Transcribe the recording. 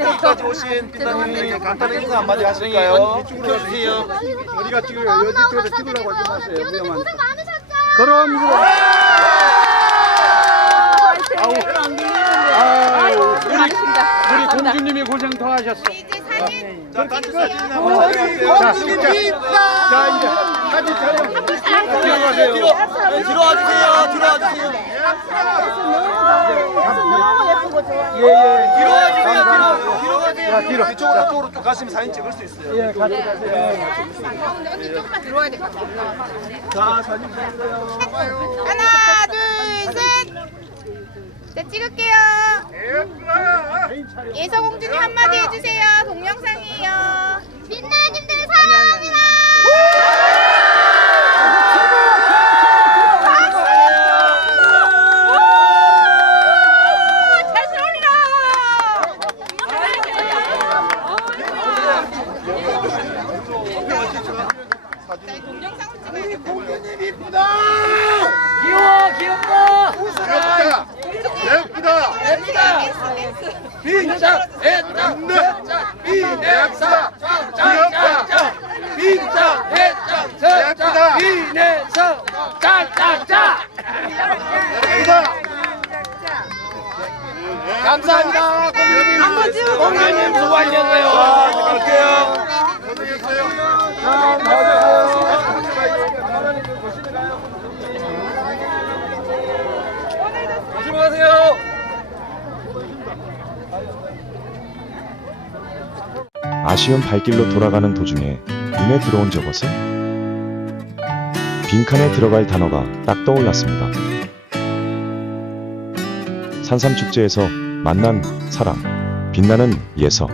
오신 빛나님 간단히 인사 한마디 하실까요? 켜주세요. 어디가 찍어요? 여기 쪽에서 찍으려고 하지 마세요. 위험한. 고생 많으셨죠? 그럼 이거. 아우, 우리 우리 공주님이 고생 더 하셨어. 이제 사진 자, 단체 사진 자, 한번 자, 찍어주세요. 자, 이제 사진 촬영. 들어가세요. 뒤로, 네, 뒤로 와주세요. 뒤로 와주세요. 예, 예. 뒤로 와주세요. 자, 뒤로. 이쪽으로 이쪽으로 쭉 가시면 사진 찍을 수 있어요. 예, 같이 가세요. 자, 사진 찍으세요. 하나 둘셋. 네, 찍을게요. 예서 공주님 한마디 해주세요. 동영상이에요. 빛나님들 사랑합니다 잘 동영상을 찍어야 돼 예쁘다. 예쁘다. 빈짝, 해짝, 해짝, 비내사, 짝짝짝, 빈짝, 해짝, 예쁘다. 비내사, 짝짝짝. 예쁘다. 감사합니다. 공주님, 공주님 수고하셨어요. 고생했어요. 자, 맞아요. 조심하세요. 아쉬운 발길로 돌아가는 도중에 눈에 들어온 저것은 빈칸에 들어갈 단어가 딱 떠올랐습니다. 산삼축제에서 만난 사랑, 빛나는 예서,